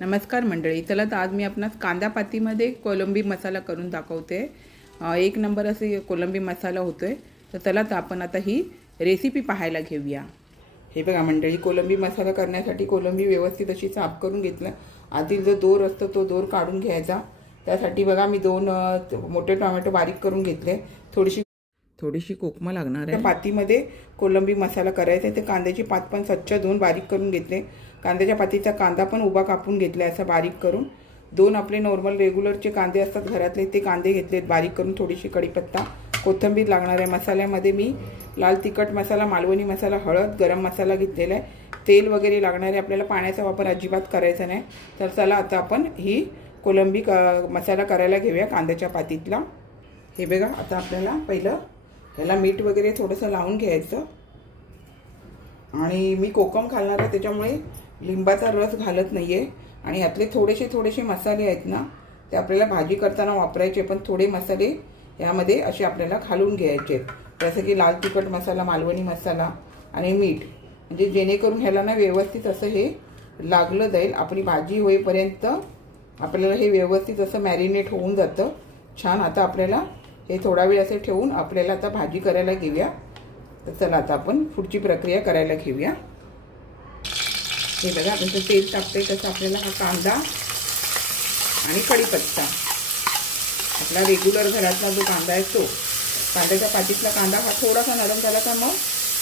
नमस्कार मंडळी, चला तर आज मी आपणास कांदापातीमध्ये कोलंबी मसाला करून दाखवते। एक नंबर असे कोलंबी मसाला होतोय। तर चला तर आपण आता ही रेसिपी पाहायला घेऊया। हे बघा मंडळी, कोलंबी मसाला करण्यासाठी कोलंबी व्यवस्थित अशी साफ करून घेतलं। आतील जो दोर असतो तो दोर काढून घ्यायचा। त्यासाठी बघा मी 2 मोठे टोमॅटो बारीक करून घेतले। थोडीशी कोकमा लागणार आहे। त्या पातीमध्ये कोलंबी मसाला करायचा आहे। ते कांद्याची पात पण स्वच्छ धुवून बारीक करून घेतले। कांद्याच्या पातीचा कांदा पण उभा कापून घेतला असा बारीक करून। 2 आपले नॉर्मल रेग्युलरचे कांदे असतात घरातले ते कांदे घेतलेत बारीक करून। थोडीशी कढीपत्ता, कोथिंबीर लागणार आहे। मसाल्यामध्ये मी लाल तिखट मसाला, मालवणी मसाला, हळद, गरम मसाला घेतलेला आहे। तेल वगैरे लागणार आहे। आपल्याला पाण्याचा वापर अजिबात करायचा नाही। तर चला आता आपण ही कोलंबी मसाला करायला घेऊया कांद्याच्या पातीतला। हे बघा, आता आपल्याला पहिलं ह्याला मीठ वगैरे थोडंसं लावून घ्यायचं। आणि मी कोकम घालणार आहे त्याच्यामुळे लिंबाचा रस घालत नाही आहे। आणि यातले थोडेसे मसाले आहेत ना, ते आपल्याला भाजी करताना वापरायचे। पण थोडे मसाले यामध्ये असे आपल्याला घालून घ्यायचे, जसं की लाल तिखट मसाला, मालवणी मसाला आणि मीठ, म्हणजे जेणेकरून ह्याला ना व्यवस्थित असं हे लागलं जाईल। आपली भाजी होईपर्यंत आपल्याला हे व्यवस्थित असं मॅरिनेट होऊन जातं छान। आता आपल्याला हे थोडा वेळ असे ठेवून आपल्याला आता भाजी करायला घेऊया। तर चला आता आपण पुढची प्रक्रिया करायला घेऊया। हे बघा, जसं तेल टाकते तसं आपल्याला हा कांदा आणि कढीपत्ता, आपला रेग्युलर घरातला जो कांदा आहे तो, कांद्याच्या पातीतला कांदा हा थोडासा नरम झाला का मग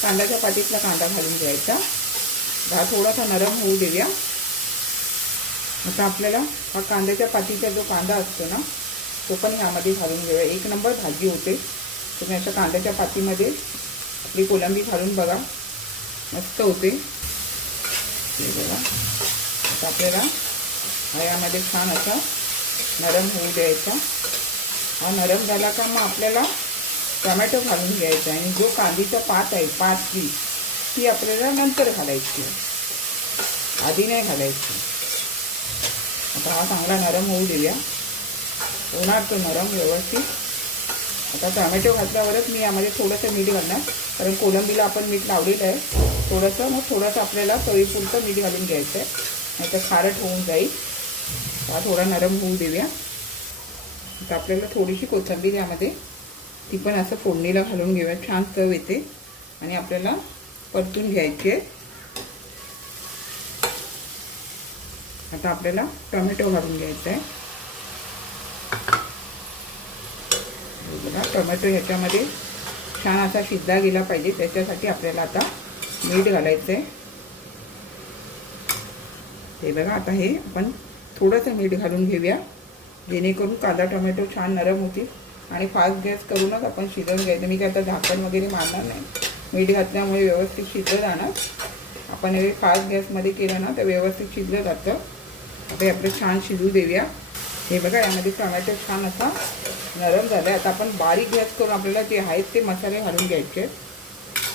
कांद्याच्या पातीतला कांदा घालून घ्यायचा। हा थोडासा नरम होऊ देऊया। आता आपल्याला हा कांद्याच्या पातीचा जो कांदा असतो ना, तो पण ह्यामध्ये घालून घेऊया। एक नंबर भाजी होते। तुम्ही अशा कांद्याच्या पातीमध्ये आपली कोलंबी घालून बघा, मस्त होते। हे बघा, आता आपल्याला यामध्ये छान असा नरम होऊ द्यायचा। हा नरम झाला का मग आपल्याला टोमॅटो घालून घ्यायचा। आणि जो कांदीचा पात आहे, पातची, ती आपल्याला नंतर घालायची, आधी नाही घालायची। आता हा चांगला नरम होऊ देऊया, होणार तो नरम व्यवस्थित। आता टोमॅटो घातल्यावरच मी यामध्ये थोडंसं मीठ घालणार, कारण कोलंबीला आपण मीठ लावलेलं आहे थोडंसं। मग थोडंसं आपल्याला चवीपुरतं मीठ घालून घ्यायचं आहे, नाही तर खारट होऊन जाईल। हा थोडा नरम होऊ देऊया। आता आपल्याला थोडीशी कोथिंबीर यामध्ये, ती पण असं फोडणीला घालून घेऊया, छान चव येते। आणि आपल्याला परतून घ्यायची आहे। आता आपल्याला टोमॅटो घालून घ्यायचा आहे। बघा, टोमॅटो ह्याच्यामध्ये छान असा शिजला गेला पाहिजे, त्याच्यासाठी आपल्याला आता मीठ घालायचं आहे। हे बघा, आता हे आपण थोडंसं मीठ घालून घेऊया, जेणेकरून कांदा टोमॅटो छान नरम होतील। आणि फास्ट गॅस करूनच आपण शिजवून घ्यायचं। मी काय आता झाकण वगैरे मारणार नाही, मीठ घातल्यामुळे व्यवस्थित शिजलं जाणार। आपण हे फास्ट गॅसमध्ये केलं ना तर व्यवस्थित शिजलं जातं। आता आपलं छान शिजू देऊया। हे बघा, यामध्ये टोमॅटो छान असा नरम झाला आहे। आता आपण बारीक गॅस करून आपल्याला जे आहेत ते मसाले घालून घ्यायचे।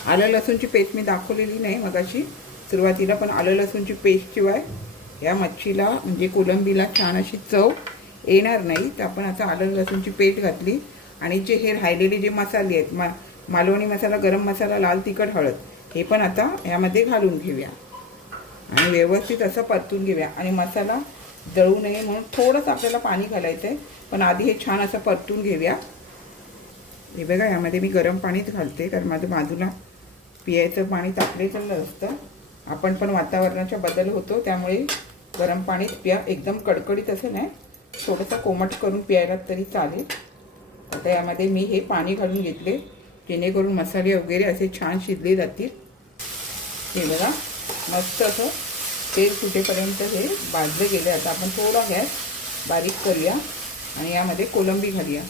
आलं लसूणची पेस्ट मी दाखवलेली नाही मगाशी सुरुवातीला, पण आलं लसूणची पेस्टशिवाय या मच्छीला म्हणजे कोलंबीला छान अशी चव येणार नाही। तर आपण आता आलं लसूणची पेस्ट घातली। आणि जे हे राहिलेले जे मसाले आहेत, मालवणी मसाला, गरम मसाला, लाल तिखट, हळद, हे पण आता यामध्ये घालून घेऊया आणि व्यवस्थित असं परतून घेऊया। आणि मसाला जळू नये म्हणून थोडंसं आपल्याला पाणी घालायचं आहे, पण आधी हे छान असं परतून घेऊया। हे बघा, यामध्ये मी गरम पाणीच घालते, कारण माझं बाजूला पियायचं पाणी तापलेलं असतं। आपण पण वातावरणाचा बदल होतो, त्यामुळे गरम पाणीच पिया। एकदम कडकडीत असं नाही, थोडंसं कोमट करून प्यायला तरी चालेल। आता यामध्ये मी हे पाणी घालून घेतले, जेणेकरून मसाले वगैरे असे छान शिजले जातील। हे बघा, मस्त असं तेल सुटेपर्यंत हे भाजले गेले। आता आपण थोडा गॅस बारीक करूया आणि यामध्ये कोलंबी घालूया।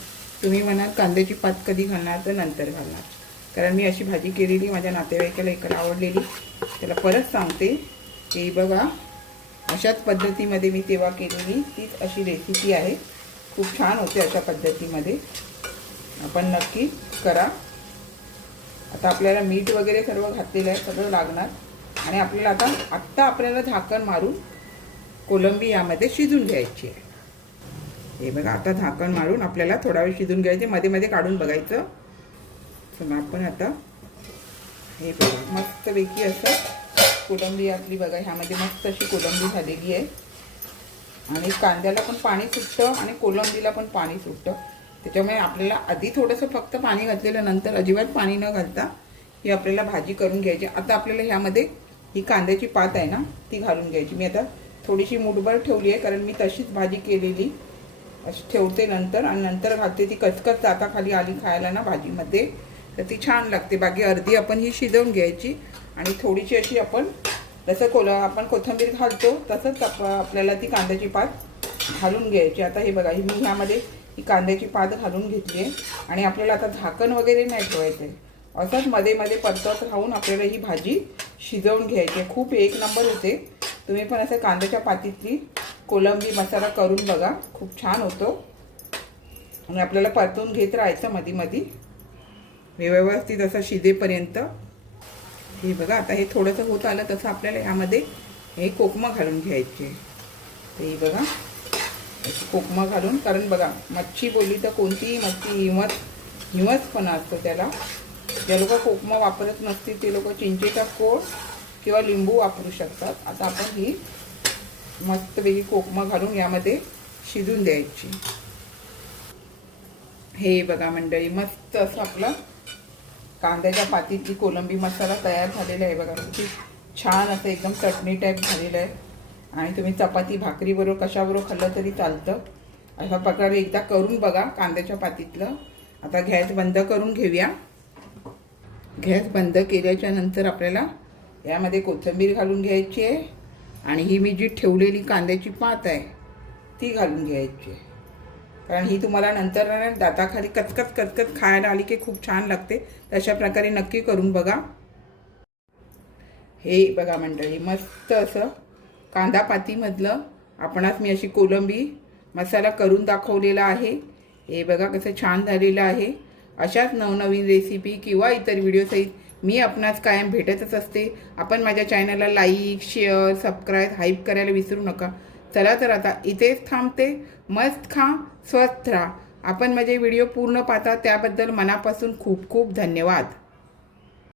तुम्ही म्हणाल कांद्याची पात कधी घालणार, तर नंतर घालणार, कारण मी अशी भाजी केलेली, माझ्या नातेवाईकाला एकाला आवडलेली, त्याला परत सांगते की बघा, अशाच पद्धतीमध्ये मी तेव्हा केलेली तीच अशी रेसिपी आहे। खूप छान होते अशा पद्धतीमध्ये, आपण नक्की करा। आता आपल्याला मीठ वगैरे सर्व घातलेलं आहे, सगळं लागणार। आणि आपल्याला आत्ता आपल्याला झाकण मारून कोलंबी यामध्ये शिजून घ्यायची आहे। हे बघा, आता झाकण मारून आपल्याला थोडा वेळ शिजून घ्यायचे, मध्ये मध्ये काढून बघायचं। तर आपण आता हे बघा, मस्तपैकी असं कोलंबी आपली बघा, ह्यामध्ये मस्त अशी कोलंबी झालेली आहे। आणि कांद्याला पण पाणी सुटतं आणि कोलंबीला पण पाणी सुटतं. त्याच्यामुळे आपल्याला आधी थोडंसं फक्त पाणी घातलेलं, नंतर अजिबात पाणी न घालता ही आपल्याला भाजी करून घ्यायची. आता आपल्याला ह्यामध्ये ही कांद्याची पात आहे ना ती घालून घ्यायची. मी आता थोडीशी मुठभर ठेवली आहे, कारण मी तशीच भाजी केलेली अशी ठेवते नंतर, आणि नंतर घालते. ती कचकच जाता खाली आली खायला ना भाजीमध्ये, तर ती छान लागते. बाकी अर्धी आपण ही शिजवून घ्यायची आणि थोडीशी अशी आपण जसं आपण कोथिंबीर घालतो तसंच आपल्याला ती कांद्याची पात घालून घ्यायची. आता हे बघा, मी ह्यामध्ये ही कांद्याची पात घालून घेतली आहे आणि आपल्याला आता झाकण वगैरे नाही ठेवायचं आहे. असंच मध्ये मध्ये परतत राहून आपल्याला ही भाजी शिजवून घ्यायची. खूप एक नंबर होते. तुम्ही पण असं कांद्याच्या पातीतली कोलंबी मसाला करून बघा, खूप छान होतो. आणि आपल्याला परतून घेत राहायचं मध्ये मध्ये व्यवस्थित असं शिजेपर्यंत. हे बघा, आता हे थोडंसं होत आलं तसं आपल्याला यामध्ये हे कोकमं घालून घ्यायचे. तर हे बघा कोकमं घालून, कारण बघा मच्छी बोलली तर कोणतीही मच्छी हिमसपणा असतो त्याला. जे लोक कोकमं वापरत नसतील ते लोक चिंचेचा कोळ किंवा लिंबू वापरू शकतात. आता आपण ही मस्तपैकी कोकमं घालून यामध्ये शिजून द्यायची. हे बघा मंडळी, मस्त असं आपलं कांद्याच्या पातीतली कोलंबी मसाला तयार झालेला आहे. बघा किती छान असं एकदम चटणी टाईप झालेलं आहे. आणि तुम्ही चपाती भाकरीबरोबर कशाबरोबर खाल्लं तरी चालतं. अशा प्रकारे एकदा करून बघा कांद्याच्या पातीतलं. आता गॅस बंद करून घेऊया. गॅस बंद केल्याच्या नंतर आपल्याला यामध्ये कोथिंबीर घालून घ्यायची आहे आणि ही मी जी ठेवलेली कांद्याची पात आहे ती घालून घ्यायची आहे. कारण ही तुम्हाला नंतर दाताखाली कचकच कचकच खायला आली की खूप छान लागते. तशा प्रकारे नक्की करून बघा. हे बघा मंडळी, मस्त असं कांदा पातीमधलं आपणास मी अशी कोलंबी मसाला करून दाखवलेला आहे. हे बघा कसं छान झालेलं आहे. अशाच नवनवीन रेसिपी किंवा इतर व्हिडिओसहित मी आपणास कायम भेटतच असते. आपण माझ्या चॅनलला लाईक, शेअर, सबस्क्राईब, हाईप करायला विसरू नका. चला तर आता इथेच थांबते. मस्त खा, स्वस्थ राहा. आपण माझे व्हिडिओ पूर्ण पाहता त्याबद्दल मनापासून खूप खूप धन्यवाद.